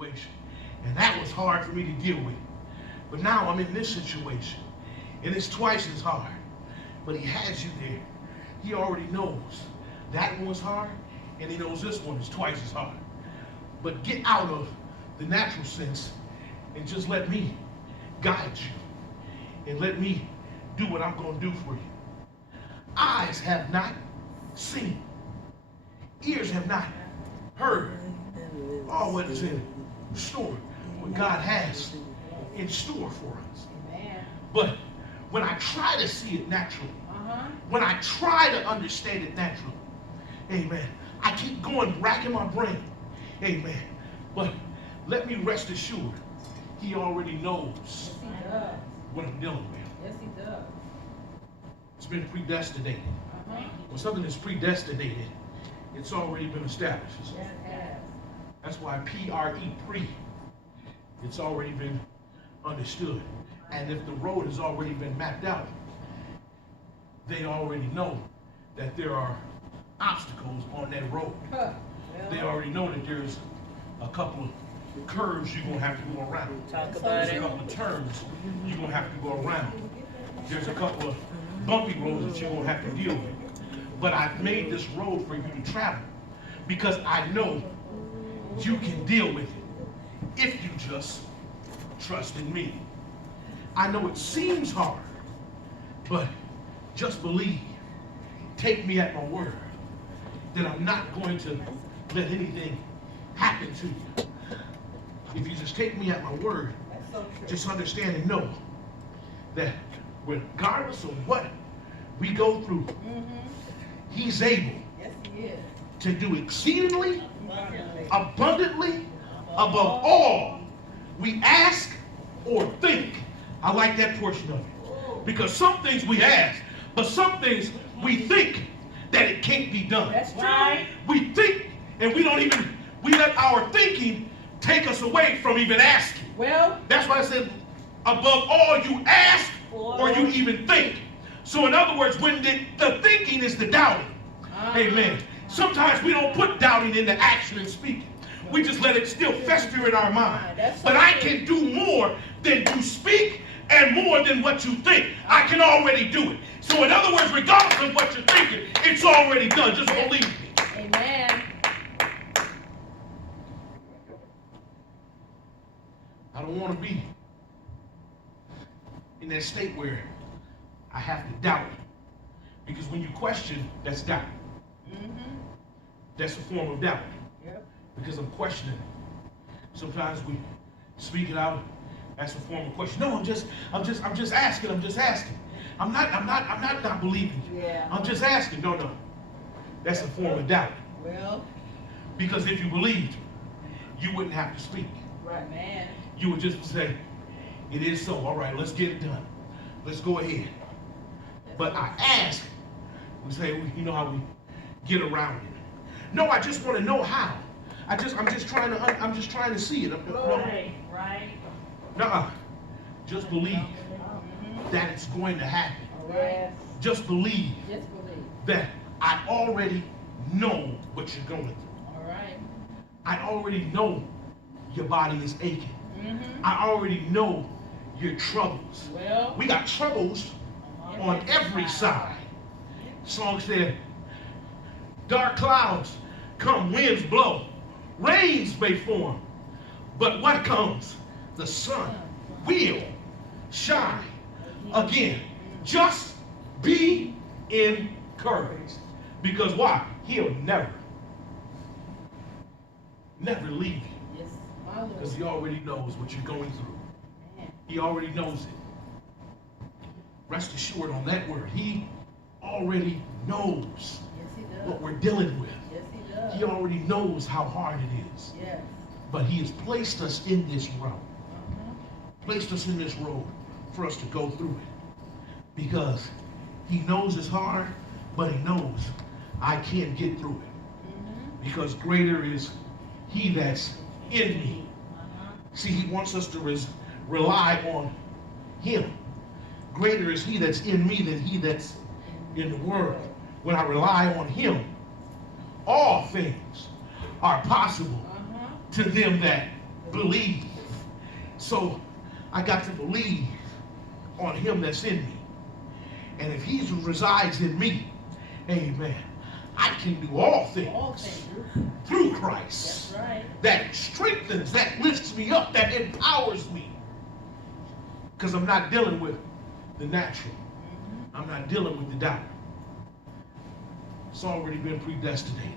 situation. And that was hard for me to deal with. But now I'm in this situation. And it's twice as hard. But he has you there. He already knows that one's hard, and he knows this one is twice as hard. But get out of the natural sense and just let me guide you. And let me do what I'm going to do for you. Eyes have not seen. Ears have not heard all what is in store, what God has in store for us. But when I try to see it naturally, when I try to understand it naturally, amen, I keep going, racking my brain, amen. But let me rest assured, he already knows what I'm dealing with. Yes, he does. It's been predestinated. When something is predestinated, it's already been established. Yes, it has. That's why P-R-E, pre. It's already been understood. And if the road has already been mapped out, they already know that there are obstacles on that road. They already know that there's a couple of curves you're going to have to go around. There's a couple of turns you're going to have to go around. There's a couple of bumpy roads that you're going to have to deal with. But I've made this road for you to travel because I know you can deal with it if you just trust in me. I know it seems hard, but just believe. Take me at my word that I'm not going to let anything happen to you. If you just take me at my word, just understand and know that regardless of what we go through, he's able to do exceedingly, abundantly, above all we ask or think. I like that portion of it. Because some things we ask, but some things we think that it can't be done. That's right. We think, and we let our thinking take us away from even asking. Well, that's why I said, above all you ask or you even think. So in other words, when the thinking is the doubting, amen. Sometimes we don't put doubting into action and speaking. We just let it still fester in our mind. But I can do more than you speak and more than what you think. I can already do it. So in other words, regardless of what you're thinking, it's already done. Just believe me. Amen. I don't want to be in that state where I have to doubt it. Because when you question, that's doubt. That's a form of doubt. Because I'm questioning. Sometimes we speak it out. That's a form of question. No, I'm just asking. I'm just asking. I'm not believing you. I'm just asking. No. That's a form of doubt. Well, because if you believed, you wouldn't have to speak. Right, man. You would just say, it is so. All right, let's get it done. Let's go ahead. But I ask, we say, you know how we get around it. No, I just want to know how. I'm just trying to see it. Right. Nuh-uh. Just believe that it's going to happen. Yes. Just believe that I already know what you're going through. All right. I already know your body is aching. I already know your troubles. Well, we got troubles on every side. Song said, dark clouds come, winds blow, rains may form, but what comes? The sun will shine again. Just be encouraged. Because why? He'll never leave you. yes, Because he already knows what you're going through. He already knows it. Rest assured on that word. He already knows what we're dealing with. Yes, he does. He already knows how hard it is. Yes. But he has placed us in this road. Placed us in this road for us to go through it. Because he knows it's hard, but he knows I can't get through it. Because greater is he that's in me. See, he wants us to rely on him. Greater is he that's in me than he that's in the world. When I rely on him, all things are possible to them that believe. So I got to believe on him that's in me. And if he resides in me, amen, I can do all things All things. through Christ. That's right. That strengthens, that lifts me up, that empowers me. Because I'm not dealing with the natural. I'm not dealing with the doubt. It's already been predestinated.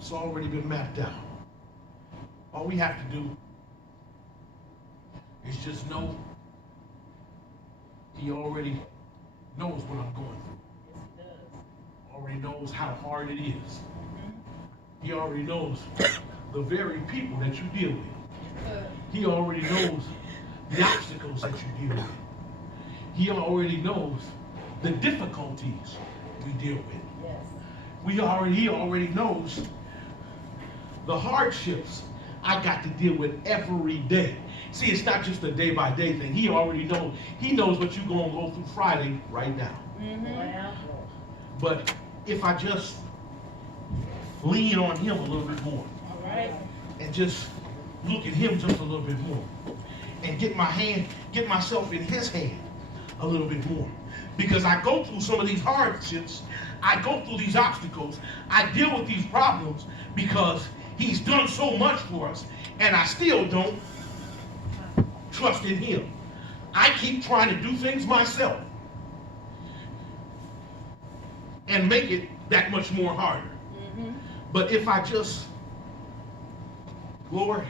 It's already been mapped out. All we have to do is just know he already knows what I'm going through. Yes, he does. Already knows how hard it is. He already knows the very people that you deal with. He already knows the obstacles that you deal with. He already knows the difficulties we deal with. Yes. He already knows the hardships I got to deal with every day. See, it's not just a day-by-day thing. He already knows. He knows what you're going to go through Friday right now. Well, But if I just lean on him a little bit more all right. and just look at him just a little bit more and get myself in his hand a little bit more. Because I go through some of these hardships, I go through these obstacles, I deal with these problems because he's done so much for us, and I still don't trust in him. I keep trying to do things myself and make it that much more harder. But if I just, Lord,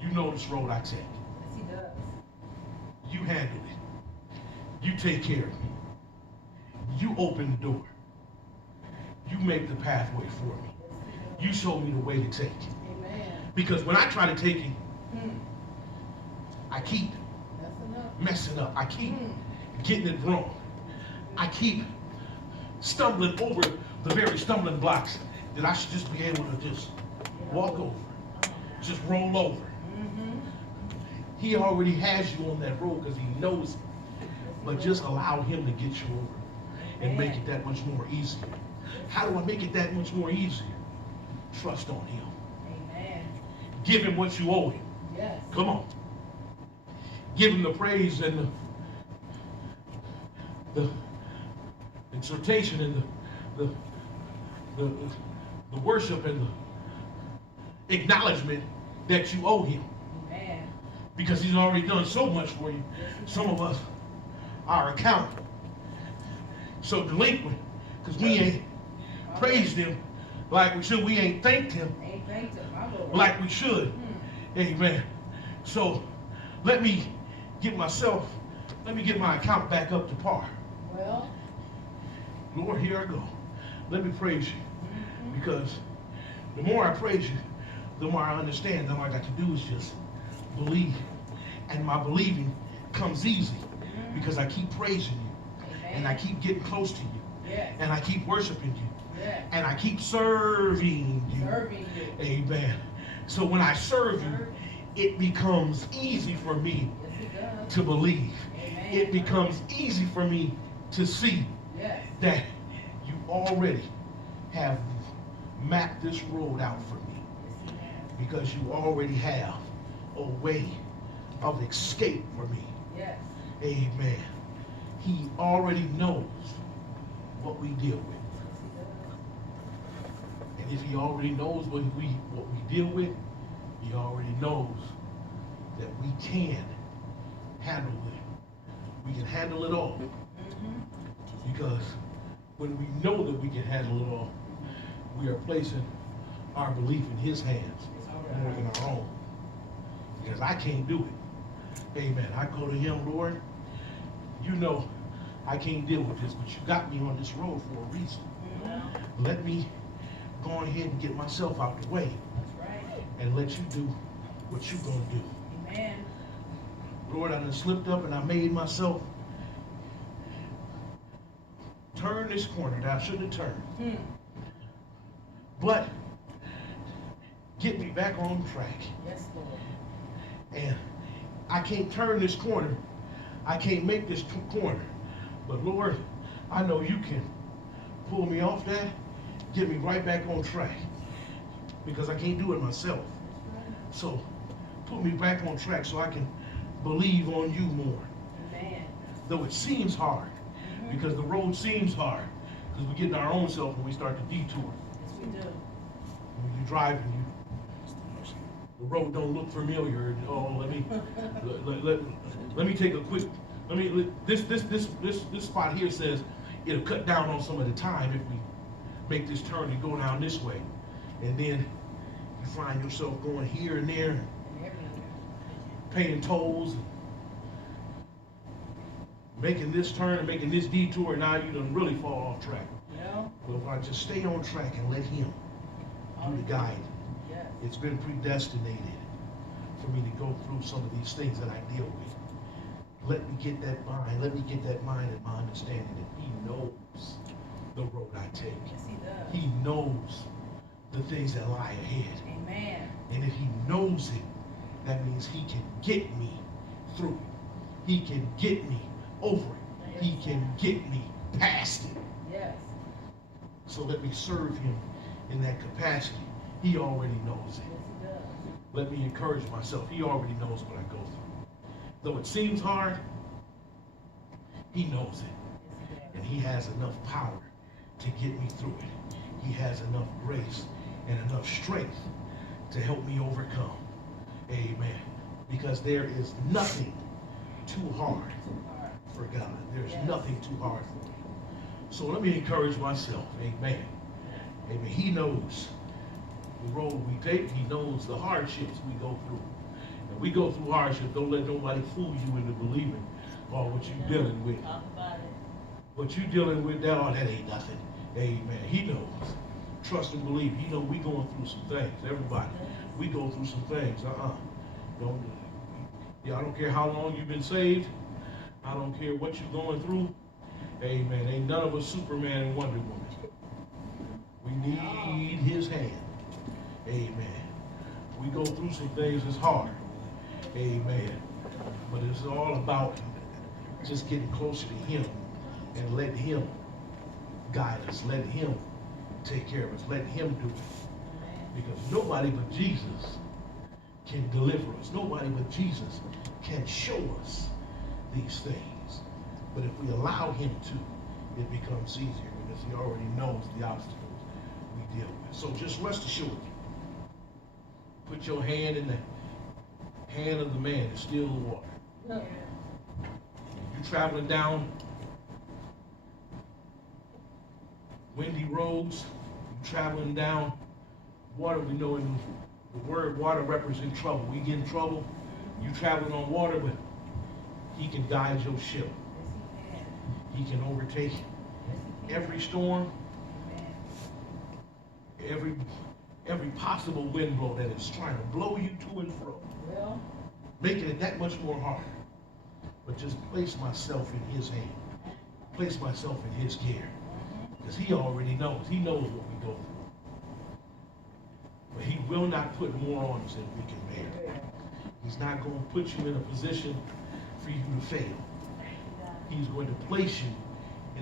you know this road I take. Yes, he does. You handle it. You take care of me. You open the door. You make the pathway for me. You show me the way to take it. Amen. Because when I try to take it, I keep That's enough. messing up. I keep getting it wrong. I keep stumbling over the very stumbling blocks that I should just be able to just walk over, just roll over. He already has you on that road because he knows it. But just allow him to get you over and make it that much more easier. How do I make it that much more easier? Trust on him. Amen. Give him what you owe him. Yes. Come on. Give him the praise and the exhortation and the worship and the acknowledgement that you owe him. Amen. Because he's already done so much for you. Some of us are accountable. So delinquent, because we ain't praised him like we should. We ain't thanked him Ain't thanked him, my Lord. like we should. Amen. So let me get my account back up to par. Well, Lord, here I go. Let me praise you. Because the more I praise you, the more I understand that all I got to do is just believe. And my believing comes easy because I keep praising you. And I keep getting close to you. yes. And I keep worshiping you. Yes. And I keep serving you. Serving you. Amen. So when I serve you, it becomes easy for me Yes, he does. to believe. Amen. It becomes easy for me to see Yes. that you already have mapped this road out for me. Yes, he has. Because you already have a way of escape for me. Yes. Amen. He already knows what we deal with. Yes, he does. And if he already knows what we deal with, he already knows that we can handle it. We can handle it all. Because when we know that we can handle it all, we are placing our belief in his hands more than our own. Because I can't do it. Amen. I go to him, Lord, you know I can't deal with this, but you got me on this road for a reason. Let me go ahead and get myself out the way That's right. and let you do what you're going to do. Amen. Lord, I done slipped up and I made myself turn this corner that I shouldn't have turned. But get me back on track. Yes, Lord. And I can't turn this corner. I can't make this corner. But Lord, I know you can pull me off that, get me right back on track. because I can't do it myself. So put me back on track so I can believe on you more. Amen. Though it seems hard, because the road seems hard, because we get in our own self when we start to detour. Yes, we do. When you're driving, the road don't look familiar. Oh, let me take a quick. This spot here says it'll cut down on some of the time if we make this turn and go down this way, and then you find yourself going here and there, And everything. paying tolls, and making this turn and making this detour, and now you done really fall off track. No? But if I just stay on track and let him do the guide, Yes. it's been predestinated for me to go through some of these things that I deal with. Let me get that mind, and my understanding that he knows the road I take. Yes, he does. He knows the things that lie ahead. Amen. And if he knows it, that means he can get me through it. He can get me over it. He can get me past it. Yes. So let me serve him in that capacity. He already knows Yes, it. he does. Let me encourage myself. He already knows what I go through. Though it seems hard, he knows it. Yes, he does. And he has enough power to get me through it. He has enough grace and enough strength to help me overcome. Amen. Because there is nothing too hard All right. for God. There's Yes. nothing too hard for him. So let me encourage myself. Amen. Amen. He knows the road we take. He knows the hardships we go through. And we go through hardship. Don't let nobody fool you into believing all what you're dealing with. Talk about it. What you dealing with now, that ain't nothing. Amen. He knows. Trust and believe. He know we going through some things. Everybody. We go through some things. Don't. Yeah, I don't care how long you've been saved. I don't care what you're going through. Amen. Ain't none of us Superman and Wonder Woman. We need his hand. Amen. We go through some things that's hard. Amen. But it's all about just getting closer to him and letting him guide us, letting him take care of us, letting him do it. Because nobody but Jesus can deliver us. Nobody but Jesus can show us these things. But if we allow him to, it becomes easier because he already knows the obstacles we deal with. So just rest assured, put your hand in the hand of the man to still the water. Yeah. You're traveling down windy roads, you're traveling down water. We know in the word water represents trouble. We get in trouble, you traveling on water, but he can guide your ship. Yes, he can. He can overtake Yes, he can. every storm, Amen. every possible wind blow that is trying to blow you to and fro, Well, making it that much more hard. But just place myself in his hand, place myself in his care, because he already knows. He knows what we go through. But he will not put more on us than we can bear. He's not going to put you in a position for you to fail. He's going to place you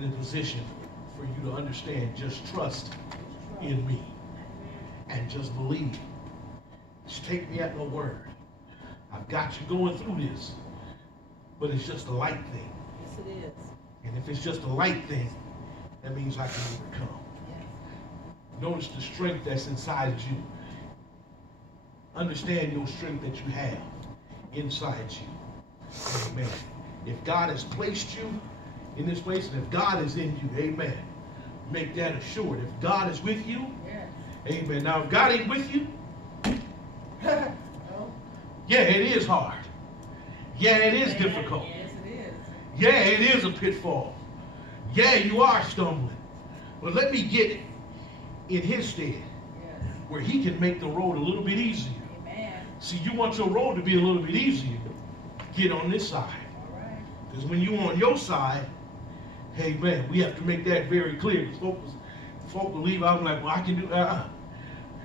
in a position for you to understand, just trust in me and just believe. Just take me at my word. I've got you going through this, but it's just a light thing. yes, it is. And if it's just a light thing, that means I can overcome. Yes. Notice the strength that's inside you. Understand your strength that you have inside you. Amen. If God has placed you in this place, and if God is in you, amen, make that assured. If God is with you, Yes. amen. Now, if God ain't with you, No. yeah, it is hard. Yeah, it is difficult. Yes, it is. Yeah, it is a pitfall. Yeah, you are stumbling. But let me get in his stead, Yes. where he can make the road a little bit easier. Amen. See, you want your road to be a little bit easier, get on this side. All right. Because when you on your side, hey man, we have to make that very clear. Because folk believe I'm like, well, I can do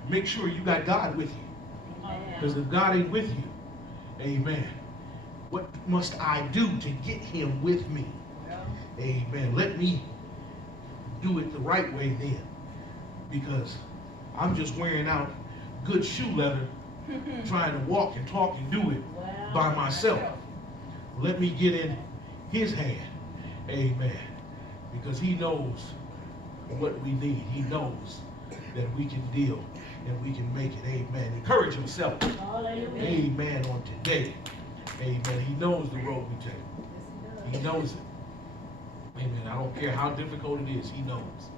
Make sure you got God with you. Because if God ain't with you, amen, what must I do to get him with me? Well, Amen. Let me do it the right way then. Because I'm just wearing out good shoe leather trying to walk and talk and do it by myself. Let me get in his hand. Amen. Because he knows what we need. He knows that we can deal and we can make it. Amen. Encourage himself. Amen. On today. Amen. He knows the road we take. He knows it. Amen. I don't care how difficult it is. He knows.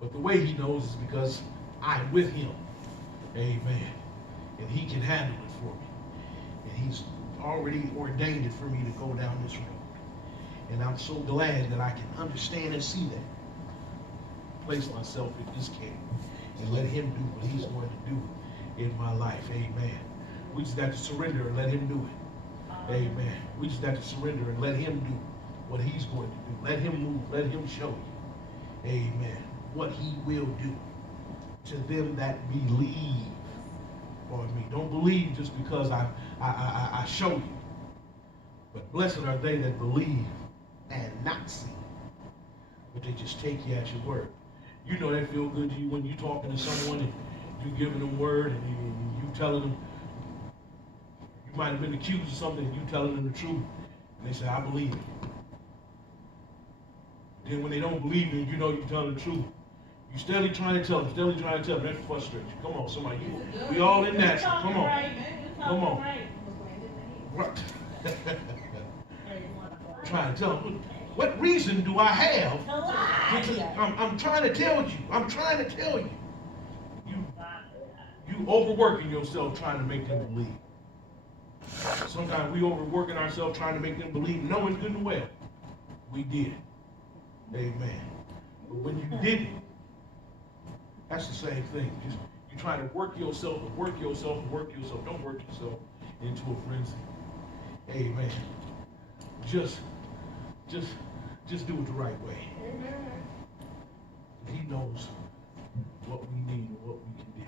But the way he knows is because I'm with him. Amen. And he can handle it for me. And he's already ordained it for me to go down this road. And I'm so glad that I can understand and see that. Place myself in this camp and let him do what he's going to do in my life. Amen. We just got to surrender and let him do it. Amen. We just got to surrender and let him do what he's going to do. Let him move. Let him show you. Amen. What he will do to them that believe on me. Don't believe just because I show you. But blessed are they that believe and not see. But they just take you at your word. You know that feel good to you when you're talking to someone and you giving them word and you telling them, you might have been accused of something and you telling them the truth. And they say, I believe it. Then when they don't believe it, you know you're telling the truth. You steadily trying to tell them, that frustrates you. Come on, somebody. We all in that. Come on. Come on. Right. Trying to tell them, what reason do I have? I'm trying to tell you. I'm trying to tell you. You overworking yourself trying to make them believe. Sometimes we overworking ourselves trying to make them believe, knowing good and well we did. Amen. But when you didn't, that's the same thing. You're trying to work yourself and work yourself and work yourself. Don't work yourself into a frenzy. Amen. Just do it the right way. He knows what we need and what we can do.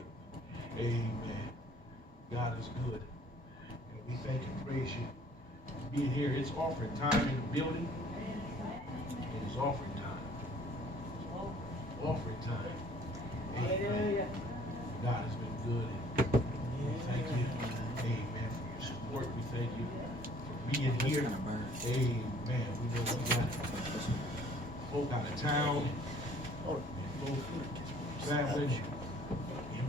Amen. God is good. And we thank and praise you for being here. It's offering time in the building. It is offering time. Offering time. Amen. God has been good. And we thank you. Amen. For your support. We thank you for being here. Amen. We know we got folk out of town. And folk traveling.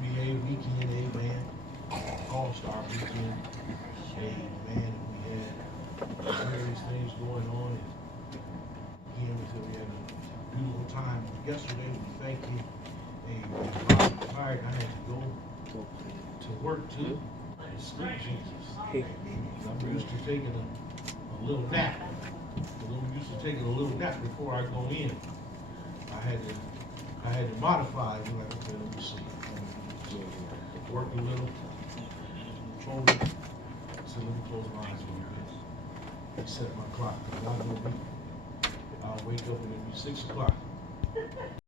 NBA weekend. Amen. All-Star weekend. Amen. And we had various things going on. And again, we said we had a beautiful time yesterday. We thank you. Amen. I was tired. I had to go to work too. Sweet Jesus. I'm used to taking a little nap. I'm used to taking a little nap before I go in. I had to modify it. Like, okay, let me see. Work a little. Control it. So let me close my eyes a little bit. Set my clock. I'll wake up and it'll be 6 o'clock.